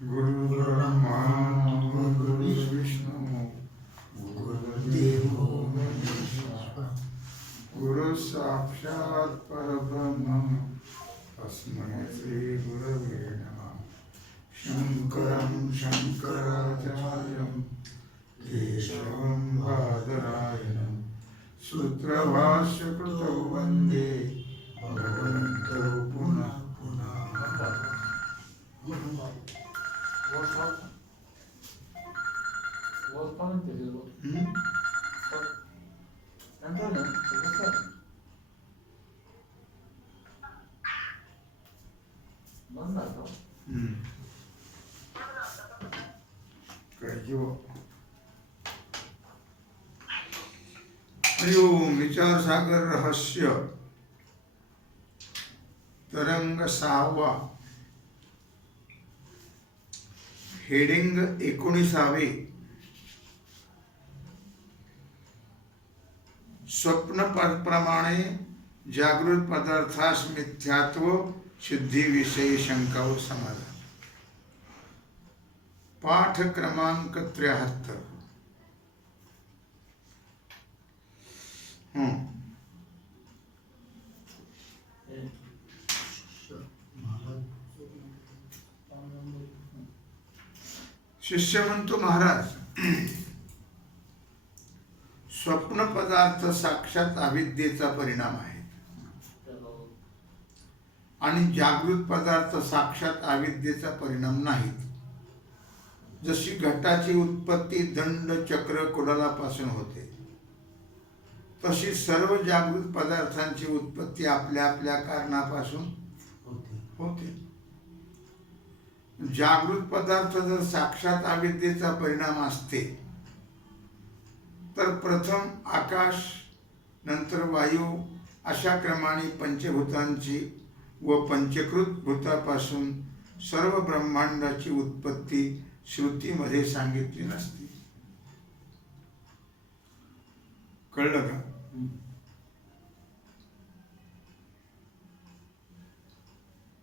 गुरु ब्रह्मा गुरु विष्णु गुरुदेवो महेश्वरः गुरु साक्षात् परब्रह्म तस्मै श्री गुरवे नमः। शंकरं शंकराचार्यं केशवं बादरायणं सूत्रभाष्यकृतौ वन्दे भगवन्तौ पुनः पुनः। हरिओम विचार सागर रहस्य तरंग 6वा हेडिंग 19वे स्वप्न प्रमाणे जागृत पदार्थास मिथ्यात्व सिद्धीविषयी शंका व समाधान। पाठ क्रमांक 73। शिष्य म्हणतो, महाराज, स्वप्न पदार्थ साक्षात अविद्येचा परिणाम आहे आणि जागृत पदार्थ साक्षात अविद्येचा परिणाम नाहीत। जशी घटाची उत्पत्ती दंड चक्र कुडलापासून होते, तशी सर्व जागृत पदार्थांची उत्पत्ती आपल्या आपल्या कारणापासून होते। जागृत पदार्थ जर साक्षात अविद्येचा परिणाम असते तर प्रथम आकाश, नंतर वायू अशा क्रमाने पंचभूतांची व पंचकृत भूतापासून सर्व ब्रह्मांडाची उत्पत्ती श्रुतीमध्ये सांगितली नसती। कळलं का?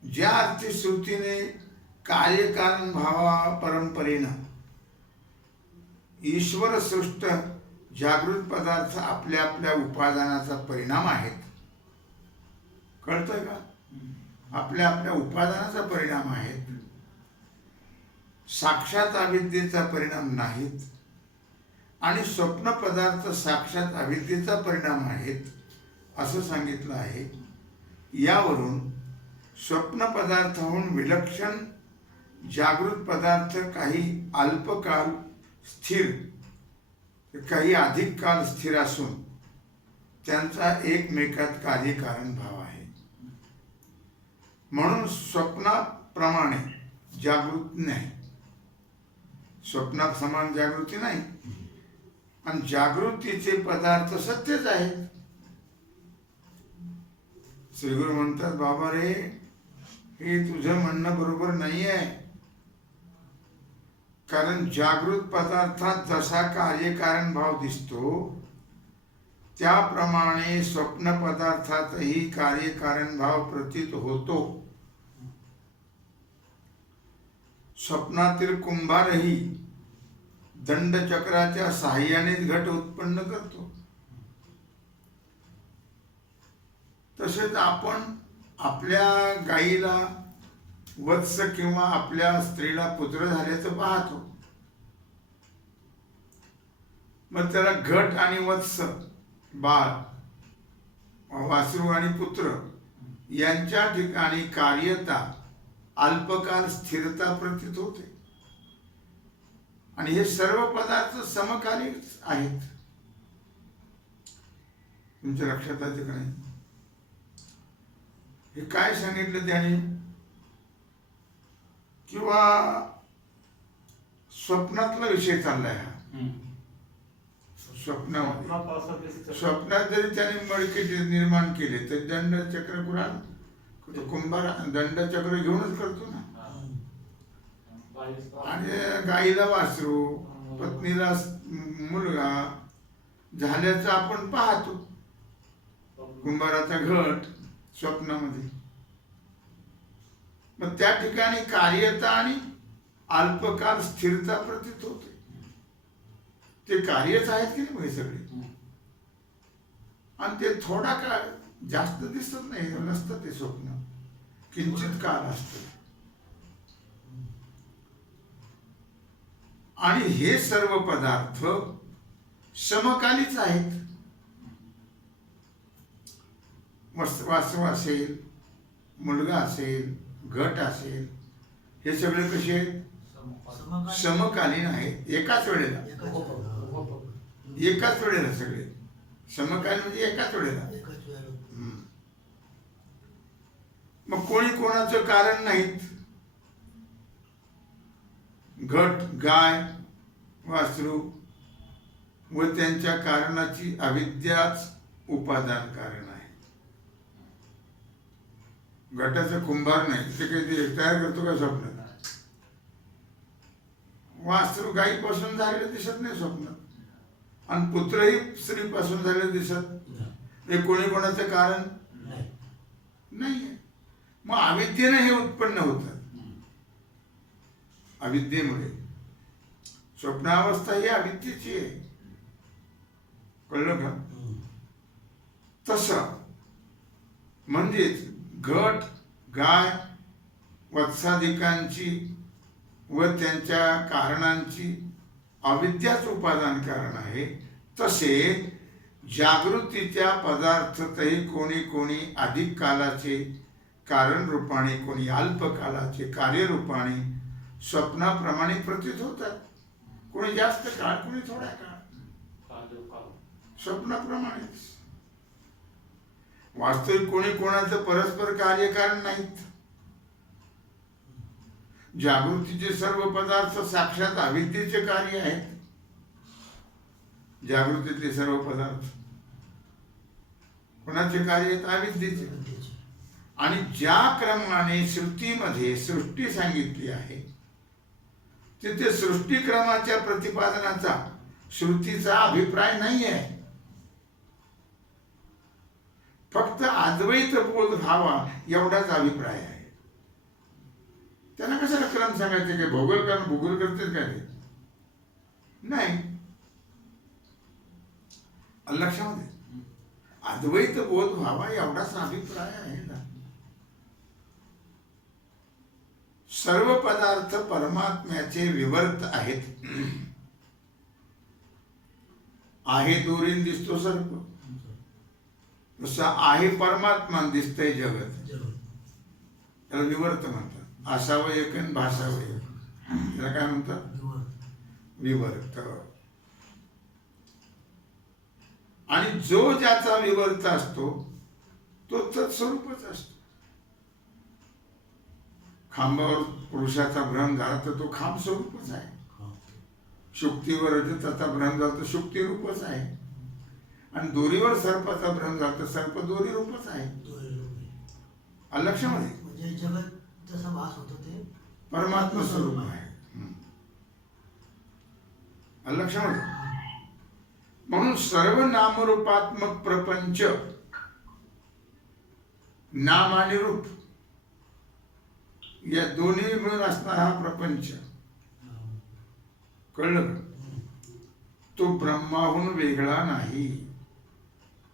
ज्या अर्थी श्रुतीने कार्यकारण भावा परंपरेनं ईश्वर सृष्ट जागृत पदार्थ आपल्या आपल्या उपादानाचा परिणाम आहेत, कळतंय का? आपल्या आपल्या उपादानाचा परिणाम आहेत, साक्षात अविद्येचा परिणाम नाहीत, आणि स्वप्न पदार्थ साक्षात अविद्येचा परिणाम आहेत असं सांगितलं आहे। यावरून स्वप्न पदार्थाहून विलक्षण जागृत पदार्थ काही अल्पकाल स्थिर, काही अधिक काल स्थिर असून त्यांचा एकमेकात कार्यकारण भाव आहे। म्हणून स्वप्नाप्रमाणे जागृत नाही, स्वप्नात समान जागृती नाही, आणि जागृतीचे पदार्थ सत्यच आहेत। श्रीगुरु म्हणतात, बाबा रे, हे तुझं म्हणणं बरोबर नाही आहे, कारण जागृत पदार्थात जसा कार्यकारण भाव दिसतो त्याप्रमाणे स्वप्न पदार्थातही कार्यकारण भाव प्रतीत होतो। स्वप्नातील कुंभारही दंडचक्राच्या साहाय्याने घट उत्पन्न करतो। तसेच आपण आपल्या गाईला वत्स किंवा आपल्या स्त्रीला पुत्र झाल्याचं पाहतो, मग त्याला घट आणि वत्स, बाळ, वासरू आणि पुत्र यांच्या ठिकाणी कार्यता अल्पकाल स्थिरता प्रतीत होते, आणि हे सर्व पदार्थ समकालीन आहेत। तुमच्या लक्षात आलं का नाही? हे काय सांगितलं त्याने? किंवा स्वप्नातला विषय चाललाय हा। स्वप्नात जरी त्याने मडके निर्माण केले तर दंडचक्र कुंभार दंडचक्र घेऊनच करतो ना। आणि गाईला वासरू, पत्नीला मुलगा झाल्याचं आपण पाहतो, कुंभाराचा घट स्वप्नामध्ये। मग त्या ठिकाणी कार्यता आणि अल्पकाल स्थिरता प्रतीत होते. ते कार्यच आहेत की नाही मग हे सगळे. आणि ते थोडा काळ जास्त दिसत नाही, नसतं ते स्वप्न, किंचित काळ असतं. आणि हे सर्व पदार्थ समकालीच आहेत. वास्तव असेल, मुलगा असेल, घट असेल, हे सगळे कसे आहेत? समकालीन आहेत. एकाच वेळेला सगळे समकालीन म्हणजे एकाच वेळेला. मग कोणी कोणाचं कारण नाहीत. घट, गाय, वासरू व त्यांच्या कारणाची अविद्याच उपादान कारण आहे. घटाचं कुंभार नाही, ते काही तयार करतो का स्वप्न. वासरू गायीपासून झालेलं दिसत नाही स्वप्न, आणि पुत्रही स्त्रीपासून झालेलं दिसत. हे कोणी कोणाचं कारण नाहीये. मग अविद्येने हे उत्पन्न होतात. अविद्येमुळे स्वप्नावस्था ही अविद्येची आहे. कळलं का. तसं म्हणजेच घट, गाय, वत्सादिकांची व त्यांच्या कारणांची अविद्याच उपादान कारण आहे. तसे जागृतीच्या पदार्थतही कोणी कोणी अधिक कालाचे कारण रूपाने, कोणी अल्प कालाचे कार्य रूपाने स्वप्नाप्रमाणे प्रतीत होतात. कोणी जास्त काळ, कोणी थोडा काळ, स्वप्नाप्रमाणेच. वास्तविक कोणी कोणाचं परस्पर कार्यकारण नाहीत. जागृतीचे सर्व पदार्थ साक्षात अविद्येचे कार्य आहेत. जागृतीतले सर्व पदार्थ कोणाचे कार्य आहेत? अविद्येचे. आणि ज्या क्रमाने श्रुतीमध्ये सृष्टी सांगितली आहे, तिथे सृष्टीक्रमाच्या प्रतिपादनाचा श्रुतीचा अभिप्राय नाही आहे. फक्त अद्वैत बोध व्हावा एवढाच अभिप्राय आहे. त्यांना कशाला क्रम सांगायचे? काय भूगोल करतील काय ते? नाही. लक्षामध्ये अद्वैत बोध व्हावा एवढाच अभिप्राय आहे ना. सर्व पदार्थ परमात्म्याचे विवर्त आहेत. आहे दोरीन दिसतो सर्प, तसं आहे परमात्मा दिसतंय जगत. त्याला विवर्त म्हणतात. असावं एक आणि भासावं एक, त्याला काय म्हणतात? विवर्त. आणि जो ज्याचा विवर्त असतो तो तत्स्वरूपच असतो. खांबावर पुरुषाचा भ्रम झाला तर तो खांब स्वरूपच आहे. शुक्तीवर रजताचा भ्रम झाला तर शुक्ती रूपच आहे. आणि दोरीवर सर्पाचा भ्रम झाला तर सर्प दोरी रूपच आहे. लक्षामध्ये म्हणजे जगत जसा भास होतो ते परमात्मा स्वरूप आहे. लक्षामध्ये म्हणून सर्व नामरूपात्मक प्रपंच, नाम आणि रूप या दोन्ही मिळून असणारा हा प्रपंच, कळलं? तो ब्रह्माहून वेगळा नाही,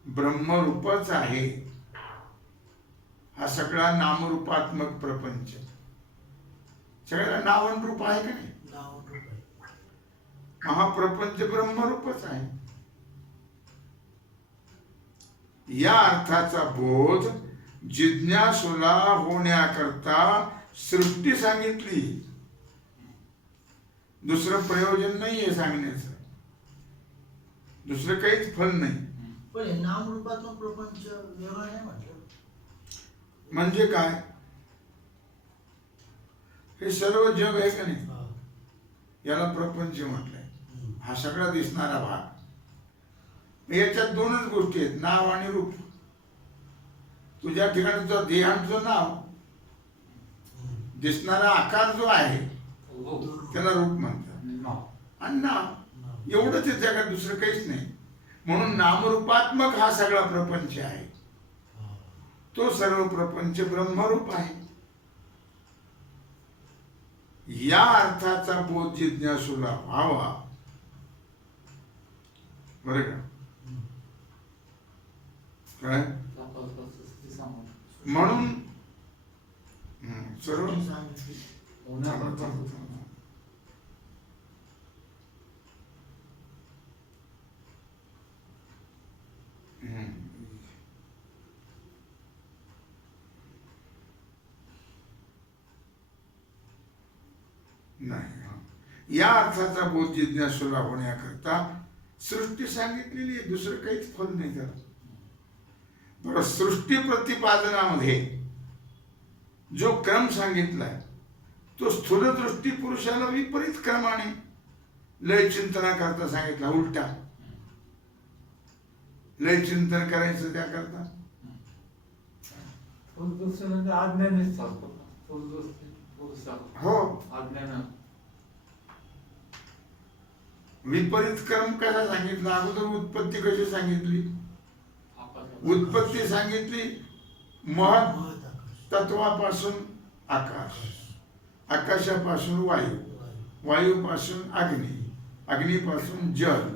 ब्रह्मरूपच आहे. हा सगळा नामरूपात्मक प्रपंच सगळ्याला नाव आणि रूप आहे का नाही? हा प्रपंच ब्रह्मरूपच आहे. या अर्थाचा बोध जिज्ञासूला होण्याकरता सृष्टी सांगितली. दुसरं प्रयोजन नाहीये सांगण्याचं, दुसरं काहीच फल नाही. पण नाम रूपात्मक प्रपंच वेगळा नाही म्हटलं म्हणजे काय? हे सर्व जग आहे का नाही, याला प्रपंच म्हटलंय. हा सगळा दिसणारा भाग. याच्यात दोनच गोष्टी आहेत, नाव आणि रूप. तुझ्या ठिकाणी जो देहांचं नाव, दिसणारा आकार जो आहे त्याला रूप म्हणतात, आणि नाव एवढंच आहे जगात, दुसरं काहीच नाही. म्हणून नामरूपात्मक हा सगळा प्रपंच आहे. तो सर्व प्रपंच ब्रह्मरूप आहे. या अर्थाचा बोध जिज्ञासूला व्हावा, बरं का? काय म्हणून सर्व सांगितली. नाही, या अर्थाचा बोध जिज्ञासूला होण्याकरता सृष्टी सांगितलेली आहे, दुसरं काहीच फल नाही त्याला. बरं, सृष्टी प्रतिपादनामध्ये जो क्रम सांगितलाय तो स्थूल दृष्टी पुरुषाला विपरीत क्रमाने लय चिंतनाकरता सांगितला, उलटा लय चिंतन करायचं त्याकरता. हो, विपरीत क्रम कसा सांगितला? अगोदर उत्पत्ती कशी सांगितली? उत्पत्ती सांगितली महत् तत्वापासून आकाश, आकाशापासून वायू, वायूपासून अग्नी, अग्नीपासून जल,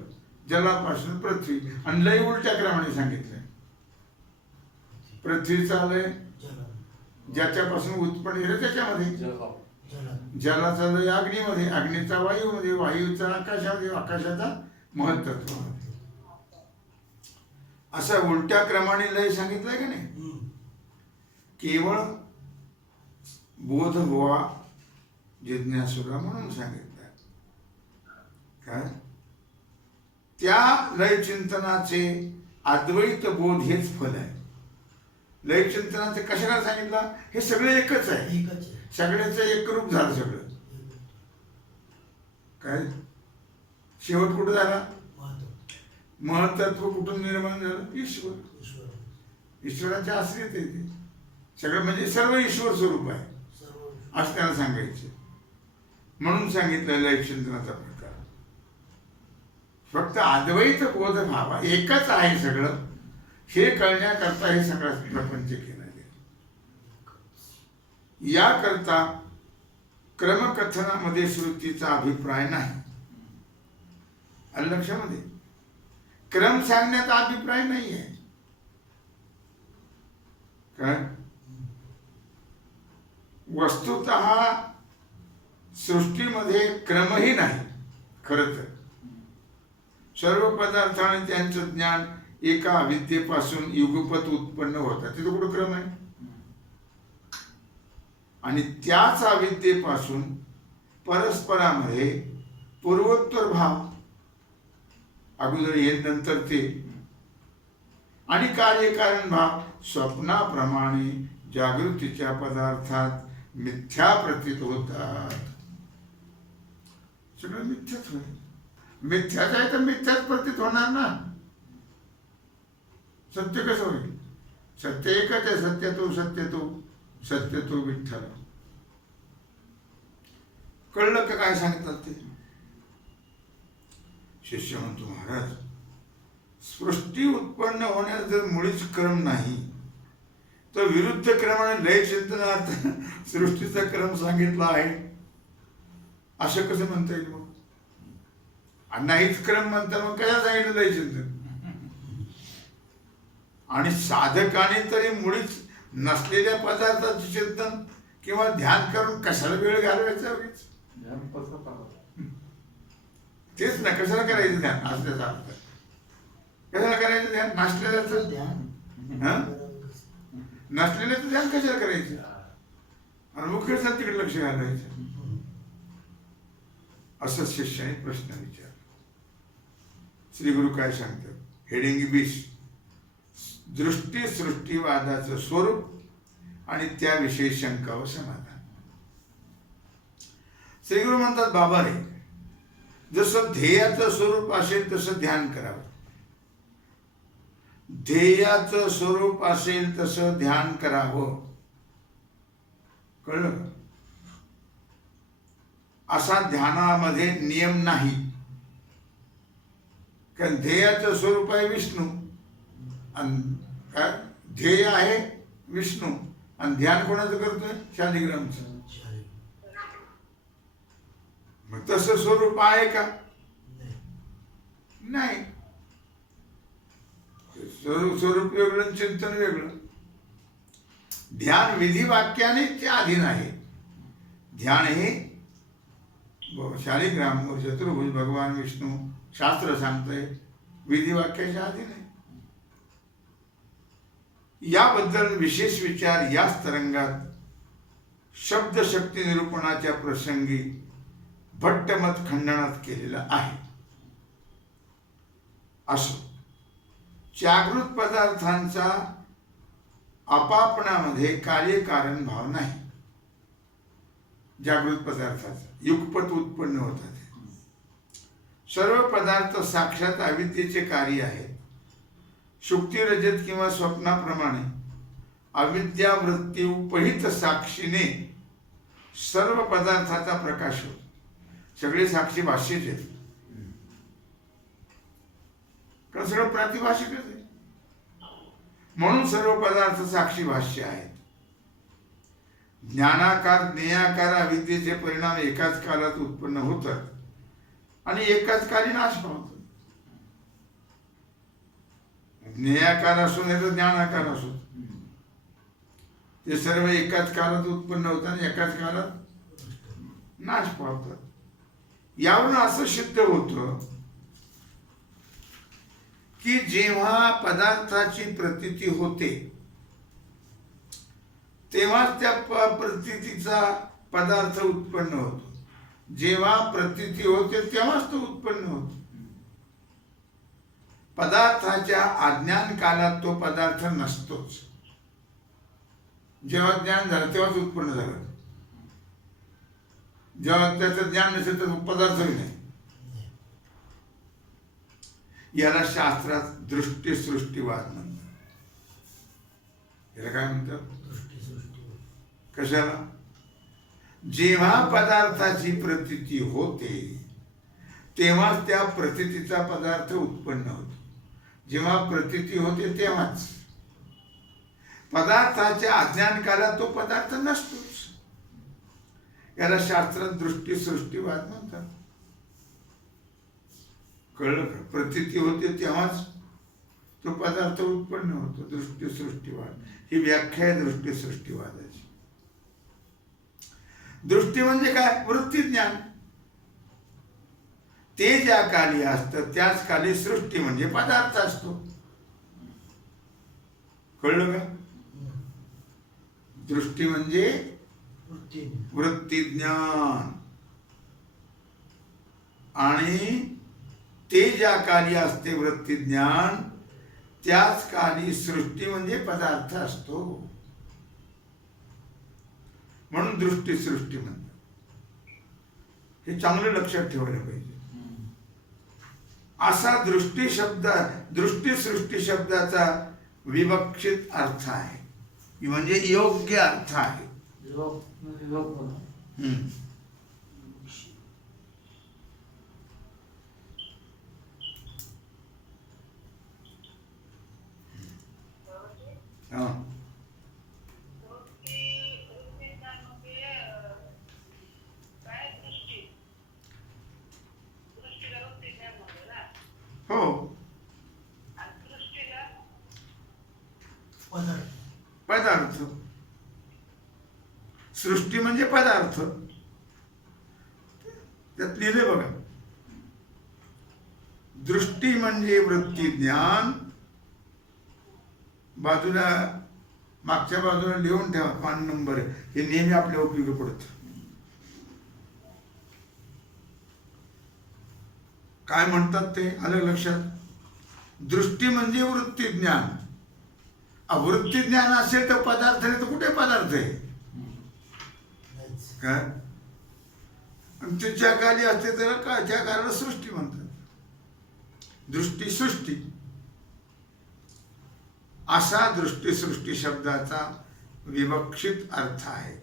जलापासून पृथ्वी, आणि लय उलट्या क्रमाने सांगितलंय. पृथ्वीचा लय ज्याच्यापासून उत्पन्न झालं त्याच्यामध्ये, जलाचा लय अग्नीमध्ये, अग्नीचा वायूमध्ये, वायूचा आकाशामध्ये, आकाशाचा महत्त्वामध्ये. असा उलट्या क्रमाने लय सांगितलंय का नाही? केवळ बोध व्हावा जिज्ञासूला म्हणून सांगितलं. काय? त्या लय चिंतनाचे अद्वैत बोध हेच फल आहे. लय चिंतनाचे कशाला सांगितलं? हे सगळे एकच आहे, सगळ्याचं एकरूप झालं सगळं. काय शेवट कुठं झाला? महत्त्व कुठून निर्माण झालं? ईश्वर. ईश्वराच्या आश्रित आहे ते सगळं, म्हणजे सर्व ईश्वर स्वरूप आहे असं त्याला सांगायचं. म्हणून सांगितलं लय चिंतनाचा प्रकार. फक्त अद्वैत बोध व्हावा, एकच आहे सगळं, हे कळण्याकरता हे सगळं प्रपंच केलं आहे. याकरता क्रमकथनामध्ये श्रुतीचा अभिप्राय नाही. आलं लक्षामध्ये? क्रम सांगण्याचा अभिप्राय नाही आहे. काय? वस्तुतः सृष्टीमध्ये क्रमही नाही. खरं तर सर्व पदार्थ आणि त्यांचं ज्ञान एका अविद्येपासून युगपत उत्पन्न होतात. तिथं कुठं क्रम आहे? आणि त्याच अविद्येपासून परस्परामध्ये पूर्वोत्तर भाव, अगोदर हे नंतर ते, आणि कार्यकारण भाव स्वप्नाप्रमाणे जागृतीच्या पदार्थात मिथ्या प्रतीत होतात. सगळं मिथ्याच होईल. मिथ्याच आहे तर मिथ्याच प्रतीत होणार ना. सत्य कसं होईल? सत्य एकच आहे. सत्य तो, सत्य तो, सत्य तो विठ्ठल. कळलं का काय सांगतात ते? शिष्य म्हणतो, महाराज, सृष्टी उत्पन्न होण्यास जर मुळीच क्रम नाही तर विरुद्ध क्रमाने लय चिंतनात सृष्टीचा क्रम सांगितला आहे असं कसं म्हणता येईल? मग नाहीच क्रम म्हणता मग कशा सांगितलं लय चिंतन? आणि साधकाने तरी मुळीच नसलेल्या पदार्थाचे चिंतन किंवा ध्यान करून कशाला वेळ घालवायचा? तेच ना, कशाला करायचं ध्यान? असल्याचा अर्थ कशाला करायचं ध्यान? नसलेल्याचं ध्यान. नसलेल्याचं ध्यान कशाला करायचं? आणि मुख्य तिकडे लक्ष घालायचं. असं शिष्याने प्रश्न विचारला. श्री गुरु काय सांगतात? हेडिंग 20, दृष्टी सृष्टीवादाचं स्वरूप आणि त्याविषयी शंका व समाधान. श्री गुरु म्हणतात, बाबा रे, जसं ध्येयाचं स्वरूप असेल तसं ध्यान करावं. ध्येयाचं स्वरूप असेल तसं ध्येन करावं. कळलं? असा ध्यानामध्ये नियम नाही. कारण ध्येयाचं स्वरूप आहे विष्णू, आणि काय ध्येय आहे विष्णू, आणि ध्यान कोणाचं करतोय? शालिग्रामचं. मग तसं स्वरूप आहे का? नाही. नाही. स्वरूप वेगळं आणि चिंतन वेगळं. ध्यान विधी वाक्याने ते अधीन आहे. ध्यान हे शालिग्राम चतुर्भुज भगवान विष्णू शास्त्र सांगतंय विधी वाक्याच्या अधीन आहे. याबद्दल विशेष विचार याच तरंगात शब्दशक्ती निरूपणाच्या प्रसंगी भट्टमत खंडनात केलेला आहे. असो, जागृत पदार्थांचा आपापणामध्ये कार्यकारण भाव नाही. जागृत पदार्थाचा युगपत उत्पन्न होतात. सर्व पदार्थ साक्षात अविद्येचे कार्य आहेत. शुक्ती रजत किंवा स्वप्नाप्रमाणे अविद्यावृत्ती उपहित साक्षीने सर्व पदार्थाचा प्रकाश होतो. सगळे साक्षी भाष्यच आहेत, कारण सगळं प्रातिभाषिकच आहे. म्हणून सर्व पदार्थ साक्षी भाष्य आहेत. ज्ञानाकार ज्ञेयाकार अविद्येचे परिणाम एकाच कालात उत्पन्न होतात आणि एकाच काली नाश पावतात. ज्ञेयाकार असो नाही तर ज्ञानाकार असो, ते सर्व एकाच कालात उत्पन्न होतात आणि एकाच कालात नाश पावतात. यावरून असं सिद्ध होतं की जेव्हा पदार्थाची प्रतीती होते तेव्हाच त्या प्रतीतीचा पदार्थ उत्पन्न होतो. जेव्हा प्रतीती होते तेव्हाच तो उत्पन्न होतो. पदार्थाच्या अज्ञान कालात तो पदार्थ नसतोच. जेव्हा ज्ञान झालं तेव्हाच उत्पन्न झालं. जेव्हा त्याचं ज्ञान नसेल तर पदार्थही नाही. याला शास्त्रात दृष्टीसृष्टीवाद म्हणतात. याला काय म्हणतात? कशाला? जेव्हा पदार्थाची प्रतीती होते तेव्हाच त्या प्रतीतीचा पदार्थ उत्पन्न होतो. जेव्हा प्रतीती होते तेव्हाच. पदार्थाच्या अज्ञान कालात तो पदार्थ नसतोच. याला शास्त्रात दृष्टीसृष्टीवाद म्हणतात. कळलं का? प्रतीती होते तेव्हाच तो पदार्थ उत्पन्न होतो. दृष्टीसृष्टीवाद ही व्याख्या आहे दृष्टीसृष्टीवादाची. दृष्टी म्हणजे काय? वृत्ती ज्ञान. ते ज्या काली असतं त्याच काली सृष्टी म्हणजे पदार्थ असतो. कळलं का? दृष्टी म्हणजे वृत्ती ज्ञान आणि ते ज्या काली असते वृत्ती ज्ञान त्याच काली सृष्टी म्हणजे पदार्थ असतो. म्हणून दृष्टी सृष्टी म्हणतात. हे चांगलं लक्षात ठेवायला पाहिजे. असा दृष्टी सृष्टी शब्दाचा विवक्षित अर्थ आहे, म्हणजे योग्य अर्थ आहे. हो, पदार्थ. सृष्टी म्हणजे पदार्थ. त्यात लिहिले बघा, दृष्टी म्हणजे वृत्ती ज्ञान. बाजूला मागच्या बाजूला लिहून ठेवा 5 नंबर. हे नेहमी आपल्या उपयोगी पडत. काय म्हणतात ते आलं लक्षात? दृष्टी म्हणजे वृत्ती ज्ञान. वृत्ती ज्ञान असेल तर पदार्थ नाही तर कुठे पदार्थ आहे काय? त्याच्या खाली असते त्याला काय? त्या कारण सृष्टी म्हणतात. दृष्टी सृष्टी असा दृष्टी सृष्टी शब्दाचा विवक्षित अर्थ आहे.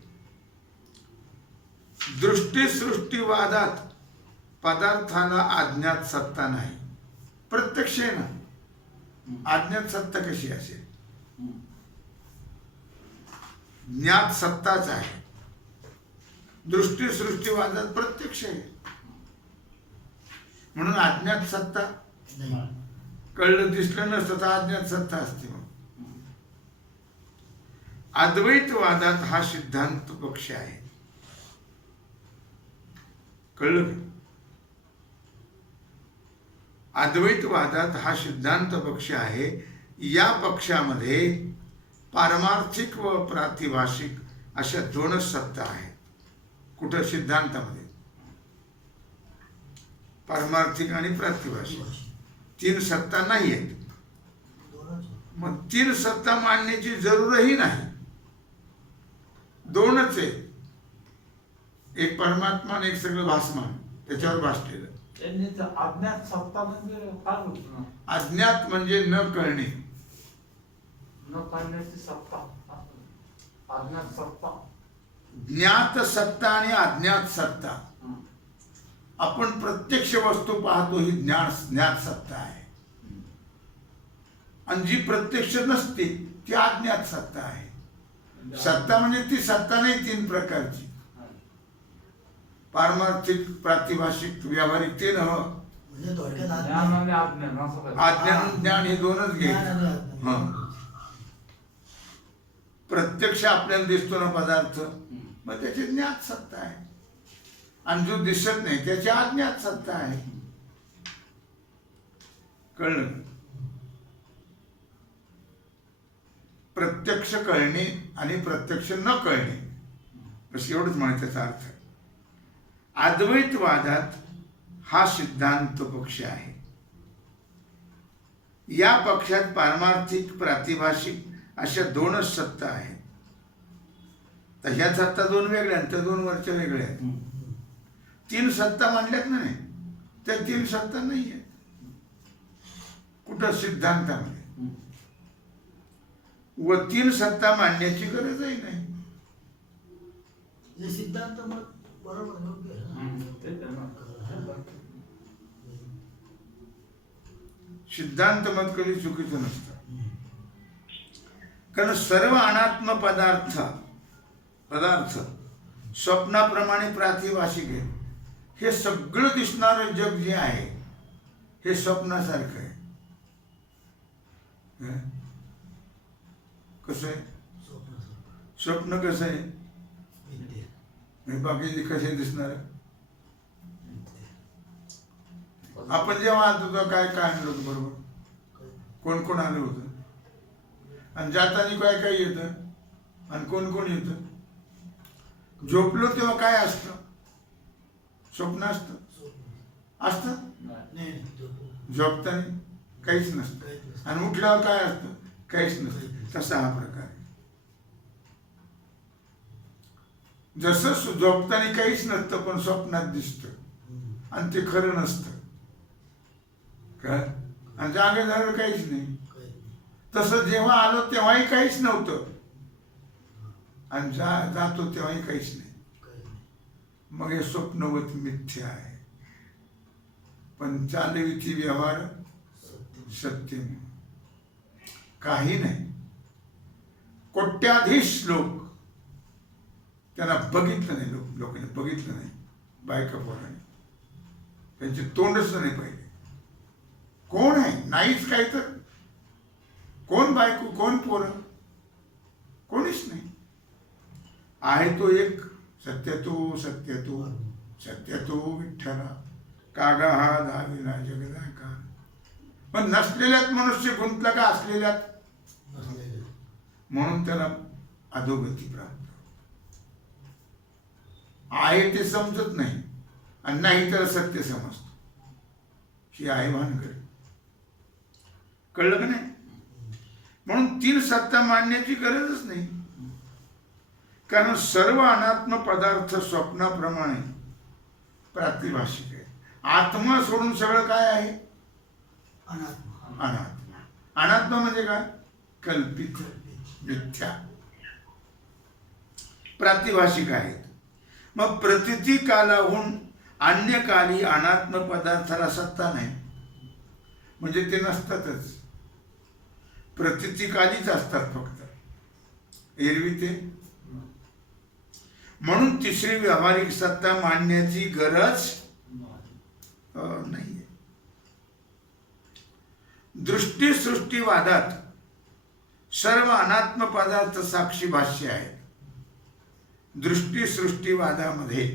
दृष्टी सृष्टीवादात पदार्थाला अज्ञात सत्ता नाही. प्रत्यक्ष आहे ना, अज्ञात सत्ता कशी असेल? ज्ञात सत्ताच आहे. दृष्टी सृष्टीवादात प्रत्यक्ष आहे. म्हणून अज्ञात सत्ता. नाही. कळलं दिसलं नसतं तर अज्ञात सत्ता असते. मग अद्वैतवादात हा सिद्धांत पक्ष आहे. कळलं का? अद्वैतवादात हा सिद्धांत पक्ष आहे. या पक्षामध्ये पारमार्थिक व प्रातिभाषिक अशा दोनच सत्ता आहेत. कुठं? सिद्धांतामध्ये पारमार्थिक आणि प्रातिभाषिक तीन सत्ता नाही आहेत. मग तीन सत्ता मांडण्याची जरूरही नाही. दोनच आहे. एक परमात्मा आणि एक सगळं भासमान त्याच्यावर भासलेलं. अज्ञात सत्ता म्हणजे काय होतं? अज्ञात म्हणजे न कळणे. न करण्याची सत्ता, अज्ञात सत्ता. ज्ञात सत्ता आणि अज्ञात सत्ता. आपण प्रत्यक्ष वस्तू पाहतो ही ज्ञात सत्ता आहे. आणि जी प्रत्यक्ष नसते ती अज्ञात सत्ता आहे. सत्ता म्हणजे ती सत्ता नाही तीन प्रकारची. पारमार्थिक, प्रातिभाषिक, व्यावहारिक ते नव्हं. म्हणजे थोडक्यात ज्ञान आणि अज्ञान असं काय? अज्ञान ज्ञान हे दोनच घ्यायचे. हा. प्रत्यक्ष आपल्याला दिसतो ना पदार्थ, मग त्याची ज्ञात सत्ता आहे. आणि जो दिसत नाही त्याची अज्ञात सत्ता आहे. कळलं? प्रत्यक्ष कळणे आणि प्रत्यक्ष न कळणे बस एवढंच म्हणायचं त्याचा अर्थ. अद्वैतवादात हा सिद्धांत पक्ष आहे. या पक्षात पारमार्थिक, प्रातिभाषिक अशा दोनच सत्ता आहेत. तर ह्या सत्ता दोन वेगळ्या त्या दोन वरच्या वेगळ्या आहेत. तीन सत्ता मांडल्यात ना, नाही त्या तीन सत्ता नाही आहेत कुठं? सिद्धांतामध्ये. व तीन सत्ता मांडण्याची गरजही नाही. हे सिद्धांत मग बरोबर योग्य आहे. ते त्यांना सिद्धांत मत कधी चुकीचं नसतं. कारण सर्व अनात्म पदार्थ स्वप्नाप्रमाणे प्रातिभाषिक आहे. हे सगळं दिसणारं जग जे आहे हे स्वप्नासारखं आहे. कसं आहे? स्वप्न कसं आहे? बाकीचे कसे दिसणार? आपण जेव्हा आलो होतो काय काय आणलं होतं बरोबर? कोण कोण आलं होतं? आणि जाताना काय काय येतं आणि कोण कोण येतं? झोपलो तेव्हा काय असतं? स्वप्न असतं. झोपताना काहीच नसतं. आणि उठल्यावर काय असतं? काहीच नसतं. तसा हा प्रकार आहे. जसं झोपताना काहीच नसतं पण स्वप्नात दिसतं आणि ते खरं नसतं काय. आणि जागे झालं काहीच नाही. तसं जेव्हा आलो तेव्हाही काहीच नव्हतं आणि जातो तेव्हाही काहीच नाही. मग हे स्वप्नवत मिथ्या आहे. पण चालविती व्यवहार सत्य काही नाही. कोट्याधीश लोक त्यांना बघितलं नाही. लोकांनी बघितलं नाही. बायका पोराने त्यांचे तोंडच नाही पाहिले. कोण आहे? नाहीच. काय तर कोण बायको कोण पोरं? कोणीच नाही. आहे तो एक सत्यतो सत्यतो सत्यतो विठ्ठला कागा हा धाविला जगदा का. पण नसलेल्यात मनुष्य गुंतला का असलेल्यात? म्हणून त्याला अधोगती प्राप्त. आहे ते समजत नाही आणि नाही त्याला सत्य समजतो. ही आहे भानगड. कळलं का नाही? म्हणून तीन सत्ता मांडण्याची गरजच नाही. कारण सर्व अनात्म पदार्थ स्वप्नाप्रमाणे प्रातिभाषिक आहे. आत्मा सोडून सगळं काय आहे? अनात्मा. अनात्मा म्हणजे काय? कल्पित, मिथ्या, प्रातिभाषिक आहेत. मग प्रतीती कालाहून अन्य काली अनात्म पदार्थाला सत्ता नाही म्हणजे ते नसतातच. प्रतीतिकालीच असतात फक्त. एरवी ते. म्हणून तिसरी व्यावहारिक सत्ता मांडण्याची गरज नाही. दृष्टीसृष्टीवादात सर्व अनात्म पदार्थ साक्षी भाष्य आहेत. दृष्टीसृष्टीवादामध्ये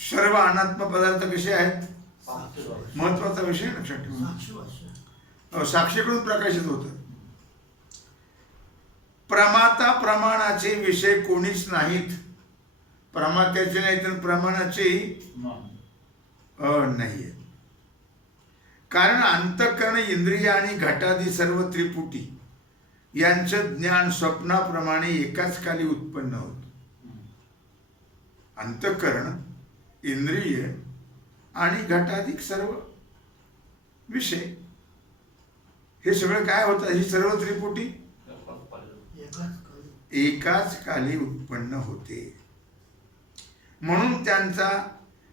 सर्व अनात्म पदार्थ कसे आहेत? महत्वाचा विषय लक्षात ठेवा. साक्षी भाष्य. साक्षीकडून प्रकाशित होतं. प्रमाता प्रमाणाचे विषय कोणीच नाहीत. प्रमात्याचे नाहीत आणि प्रमाणाचे नाही. कारण अंतःकरण इंद्रिय आणि घटादी सर्व त्रिपुटी यांचं ज्ञान स्वप्नाप्रमाणे एकाच काली उत्पन्न होत. अंतःकरण, इंद्रिय आणि घटाधिक सर्व विषय हे सगळं काय होतं? ही सर्व त्रिपुटी एकाच काली उत्पन्न होते. म्हणून त्यांचा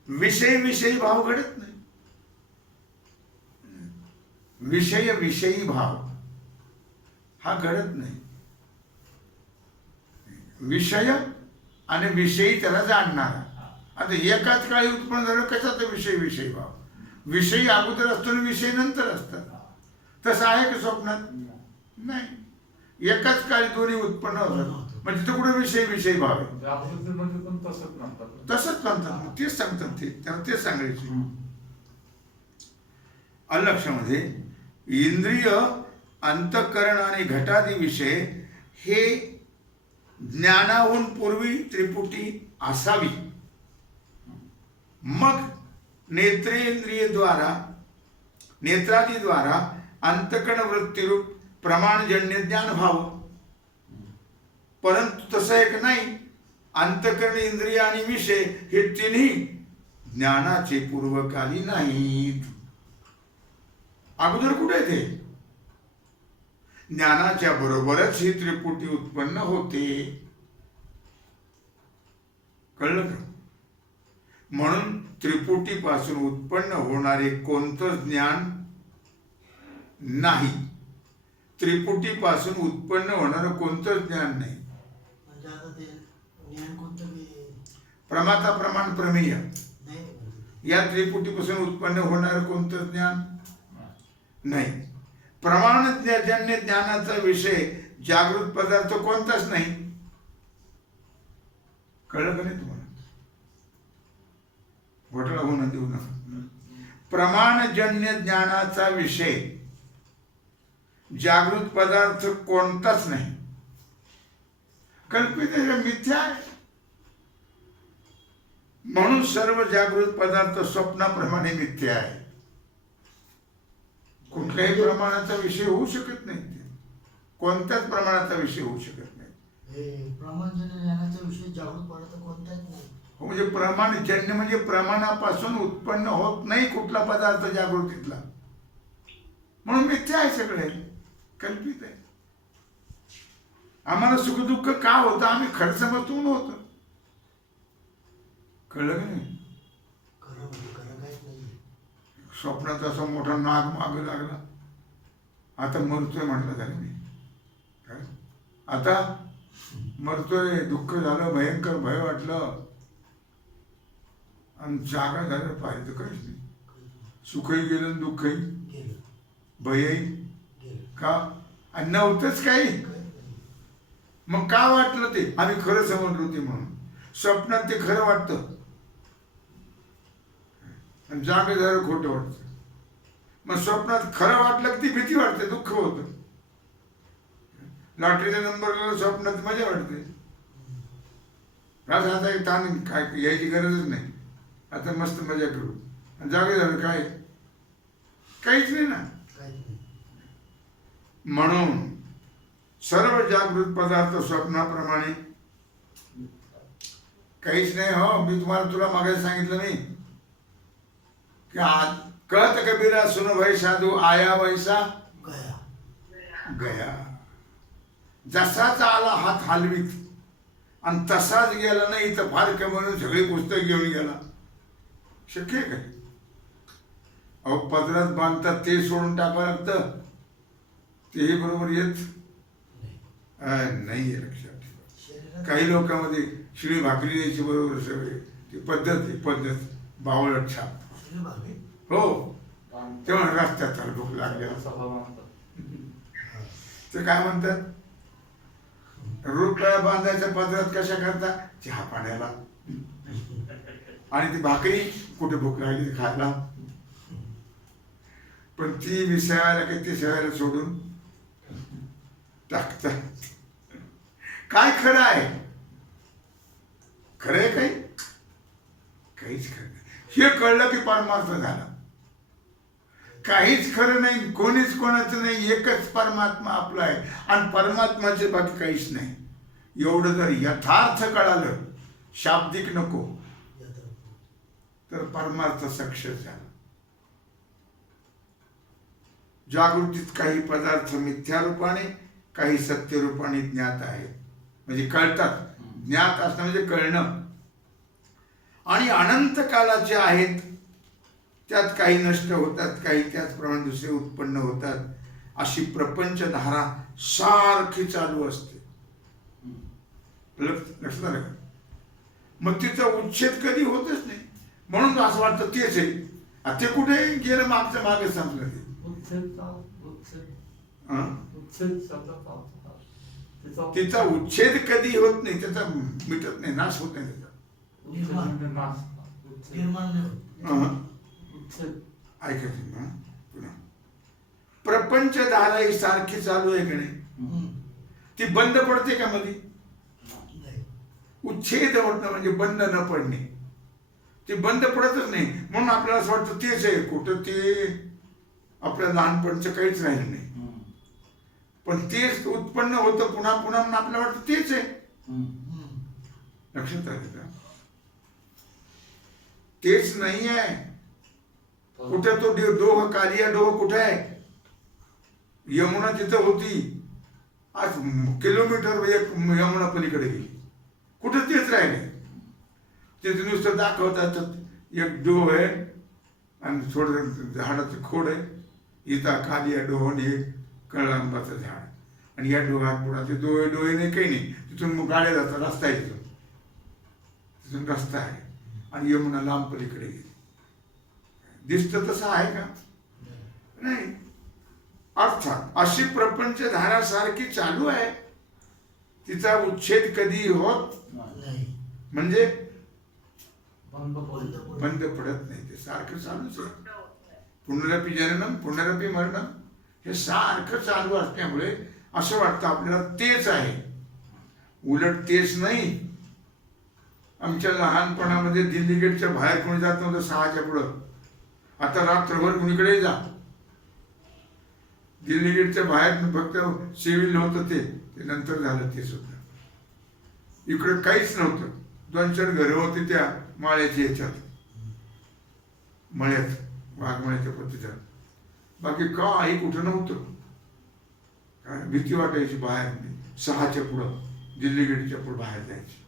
विषय विषयी भाव घडत नाही. विषय विषयी भाव हा घडत नाही. विषय आणि विषयी त्याला जाणणारा. आता एकाच काळी उत्पन्न झालं कशाचा विषय विषयी भाव? विषयी अगोदर असतो आणि विषय नंतर असतात. तसं आहे का स्वप्नात? नाही. एकाच काळी दोन्ही उत्पन्न होतात. म्हणजे तो कुठे विषय विषयी भाव आहे? तसंच म्हणतात. तेच सांगतात ते. त्यांना तेच सांगायचे. अलक्षमध्ये इंद्रिय, अंतःकरण आणि घटादी विषय हे ज्ञानाहून पूर्वी त्रिपुटी असावी. मग नेत्रादी द्वारा अंतःकरण वृत्तीरूप प्रमाणजन्य ज्ञान व्हावं. परंतु तसं एक नाही. अंतःकरण, इंद्रिय आणि विषय हे तिन्ही ज्ञानाचे पूर्वकाली नाहीत. अगोदर कुठे ते? ज्ञानाच्या बरोबरच ही त्रिपुटी उत्पन्न होते. कळलं का? म्हणून त्रिपुटीपासून उत्पन्न होणारे कोणतं ज्ञान नाही. त्रिपुटीपासून उत्पन्न होणारं कोणतं ज्ञान नाही. म्हणजे आता ते ज्ञान कोणतं की प्रमाता प्रमाण प्रमेय नाही. या त्रिपुटीपासून उत्पन्न होणारं कोणतं ज्ञान नाही. प्रमाणजन्य ज्ञानाचा विषय जागृत पदार्थ कोणताच नाही. कळलं का नाही तुम्हाला? घोटाळा होणं देऊ नका. प्रमाणजन्य ज्ञानाचा विषय जागृत पदार्थ कोणताच नाही. कल्पित मिथ्या आहे. म्हणून सर्व जागृत पदार्थ स्वप्नाप्रमाणे मिथ्या आहे. कुठल्याही प्रमाणाचा विषय होऊ शकत नाही. कोणत्याच प्रमाणाचा विषय होऊ शकत नाही. हे प्रमाणजन्य ज्ञानाचा विषय जागृत पदार्थ कोणताच नाही. हो, म्हणजे प्रमाणजन्य म्हणजे प्रमाणापासून उत्पन्न होत नाही कुठला पदार्थ जागृतीतला. म्हणून मिथ्या आहे. सगळे कल्पित आहे. आम्हाला सुखदुःख का होतं? आम्ही खरं समजून होतं. कळलं की नाही? खरं म्हणजे खरं काहीच नाही. स्वप्नात असा मोठा नाग माग लागला. आता मरतोय म्हटलं झालं मी. काय आता मरतोय, दुःख झालं, भयंकर भय वाटलं आणि जागा झालं पाहिजे काहीच नाही. सुखही गेलं, दुःखही, गेलं भयही. गेलं का? आणि नव्हतंच काही. काहीच नाही. मग का वाटलं ते? आम्ही खरं समजलो ते म्हणून. स्वप्नात ते खरं वाटतं आणि जागे झालं खोटं वाटतं. मग स्वप्नात खरं वाटलं की ती भीती वाटते, दुःख होतं. लॉटरीचा नंबर लागला, स्वप्नात मजा वाटते. राजा आता एक ताण काय यायची गरजच नाही. आता मस्त मजा करू. आणि जागे झालं काय? काहीच नाही ना. काहीच नाही. म्हणून सर्व जागृत पदार्थ स्वप्नाप्रमाणे काहीच नाही. हो, मी तुला मागे सांगितलं नाही की आज कळत कबीरा सुन भय साधू आया वैसा गया गया. जसाच आला हात हलवीत आणि तसाच गेला नाही तर फार म्हणून सगळी पुस्तक घेऊन गेला. शक्य आहे काय? अहो, पदरात बांधतात ते सोडून टाकावं लागतं. तेही बरोबर येत नाही. लक्षात ठेवा. काही लोकांमध्ये शिळी भाकरी द्यायची बरोबर सगळे. ती पद्धत आहे, पद्धत बावळट छाप. हो, तेव्हा रस्त्यात त्याला भूक लागली. ते काय म्हणतात, रुपया बांधायच्या पदरात कशा करता, चहा पाण्याला, आणि ती भाकरी कुठे भूक लागली खायला. पण ती विसरायला की ती सवयला सोडून टाकतात. काय खरं आहे? खरं आहे काही? काहीच खरं नाही. हे कळलं की परमार्थ झाला. काहीच खरं नाही, कोणीच कोणाचं नाही, एकच परमात्मा आपला आहे आणि परमात्माचे बाकी काहीच नाही. एवढं जर यथार्थ कळालं, शाब्दिक नको, तर परमार्थ सक्सेस झाला. जागृतीत काही पदार्थ मिथ्या रूपाने, काही सत्य रूपाने ज्ञात आहेत, म्हणजे कळतात. ज्ञात असणं म्हणजे कळणं. आणि अनंत कालाचे आहेत, त्यात काही नष्ट होतात, काही त्याचप्रमाणे दुसरे उत्पन्न होतात. अशी प्रपंचधारा सारखी चालू असते. लक्षात आलं का? मग तिचा उच्छेद कधी होतच नाही. म्हणून असं वाटतं तेच आहे. ते कुठे गेलं, मागचं मागे संपलं ते. तिचा उच्छेद कधी होत नाही, त्याचा मिटत नाही, नाश होत नाही त्याचा. ऐकायचं ना पुन्हा. प्रपंचधारा ही सारखी चालू आहे की नाही? ती बंद पडते का मध्ये? उच्छेद होणं म्हणजे बंद न पडणे. ती बंद पडतच नाही. म्हणून आपल्याला असं वाटतं तेच आहे. कुठं ते आपल्या लहानपणचं काहीच राहिलं नाही. पण तेच उत्पन्न होतं पुन्हा पुन्हा, म्हणून आपल्याला वाटतं तेच आहे. लक्षात आलं का? तेच नाही आहे. कुठं तो डोह, कालिया डोह कुठे आहे? यमुना तिथं होती, आज किलोमीटर एक यमुना पलीकडे गेली. कुठं तेच राहिले. तिथे नुसतं दाखवतात एक डोह आहे आणि थोडं झाडाचं खोड आहे, इथं कालिया डोह आणि एक कळंबाचं झाड, आणि या डोहात पुढा ते डोळे नाही, काही नाही. तिथून मग गाड्या जातात, रस्ता आहे तिथून रस्ता आहे, आणि यमुना लांब पलीकडे गेली. दिसतं तसं आहे का? नाही. अर्थात अशी प्रपंचधारा सारखी चालू आहे, तिचा उच्छेद कधी होत नाही, म्हणजे बंद पडत नाही. ते सारखं चालूच आहे. पुनरपी जननम पुनरपी मरणम हे सारखं चालू असल्यामुळे असं वाटतं आपल्याला तेच आहे. उलट तेच नाही. आमच्या लहानपणामध्ये दिल्ली गेटच्या बाहेर कोणी जात नव्हतं 6च्या पुढं. आता रात्रभर कुणीकडे जा, दिल्ली गेटच्या बाहेर फक्त सिव्हिल होतं, ते नंतर झालं. ते सुद्धा इकडे काहीच नव्हतं. 2-4 घरं होती त्या माळ्याच्या ह्याच्यात, मळ्यात, वाघमळ्याच्या पत्तीच्या. बाकी काही कुठं नव्हतं. काय भीती वाटायची बाहेर 6च्या पुढं दिल्ली गेटच्या पुढं बाहेर जायची.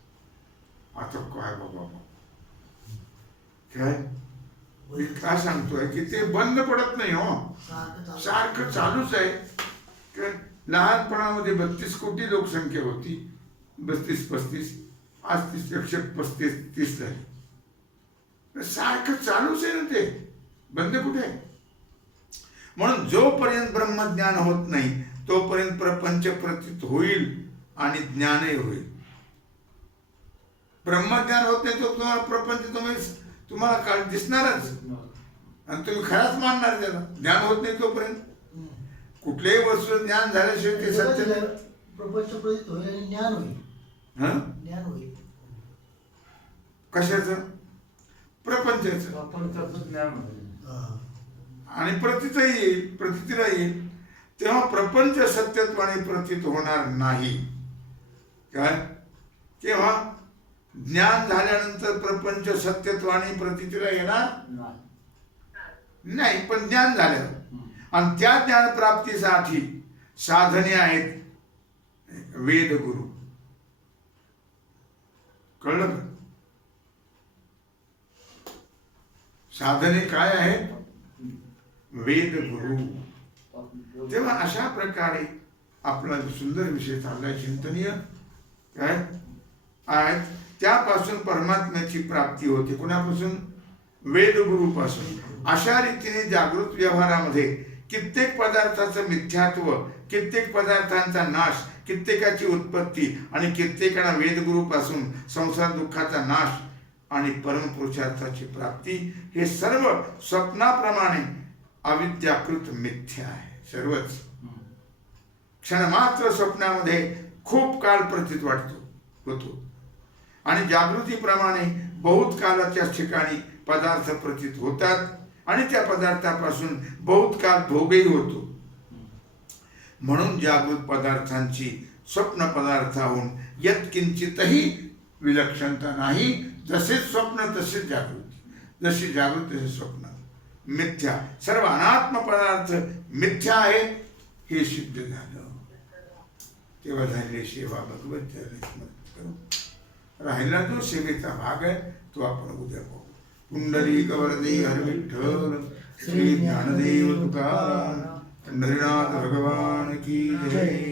आता काय बाबा, काय मी काय सांगतोय की ते बंद पडत नाही. हो, सारखं चालूच आहे. लहानपणामध्ये 32 कोटी लोकसंख्या होती, 32-35, आज 135 झाली. सारखं चालूच आहे ना, ते बंद कुठे आहे? म्हणून जोपर्यंत ब्रह्मज्ञान होत नाही तोपर्यंत प्रपंच प्रतीत होईल आणि ज्ञानही होईल. ब्रह्मज्ञान होत नाही तो तुम्हाला प्रपंच तुम्हाला दिसणारच, आणि तुम्ही खराच मानणार त्याला. ज्ञान होत नाही तोपर्यंत कुठल्याही वस्तू ज्ञान झाल्याशिवाय ते सत्य नाही. प्रपंच प्रतीत होईल आणि ज्ञान होईल. ज्ञान होईल कशाचं? प्रपंचाचं. ज्ञान होईल आणि प्रतीतही येईल, प्रतीतीला येईल. तेव्हा प्रपंच सत्यत्वाने प्रतीत होणार नाही. काय? तेव्हा ज्ञान झाल्यानंतर प्रपंच सत्यत्वाने प्रतीतीला येणार नाही. पण ज्ञान झालं, आणि त्या ज्ञान प्राप्तीसाठी साधने आहेत वेद गुरु. कळलं का? साधने काय आहेत? वेद गुरु. तेव्हा अशा प्रकारे आपला सुंदर विषय चाललाय, चिंतनीय काय आहेत. त्यापासून परमात्म्याची प्राप्ती होते. कुणापासून? वेदगुरूपासून अशा रीतीने जागृत व्यवहारामध्ये कित्येक पदार्थाचं मिथ्यात्व, कित्येक पदार्थांचा नाश, कित्येकाची उत्पत्ती आणि कित्येकांना वेदगुरूपासून संसार दुःखाचा नाश आणि परमपुरुषार्थाची प्राप्ती, हे सर्व स्वप्नाप्रमाणे अविद्याकृत मिथ्या आहे. सर्वच क्षणमात्र स्वप्नामध्ये खूप काळ प्रतीत होतो आणि जागृतीप्रमाणे बहुत कालाच्या ठिकाणी पदार्थ प्रतीत होतात आणि त्या पदार्थापासून बहुत काल भोगही होतो. म्हणून जागृत पदार्थांची स्वप्न पदार्थाहून यत्किंचितही विलक्षणता नाही. जसे स्वप्न तसे जागृती, जशी जागृत तसे स्वप्न. मिथ्या, सर्व अनात्म पदार्थ मिथ्या आहेत हे सिद्ध झालं. तेव्हा झालेली सेवा भगवत चरणी स्मरण करू. राहिला जो सेवेचा भाग आहे तो आपण उद्या पाहू. पुंडलिक वरदे हर विठ्ठल, श्री ज्ञानदेव तुकाराम, पंढरीनाथ भगवान की जय.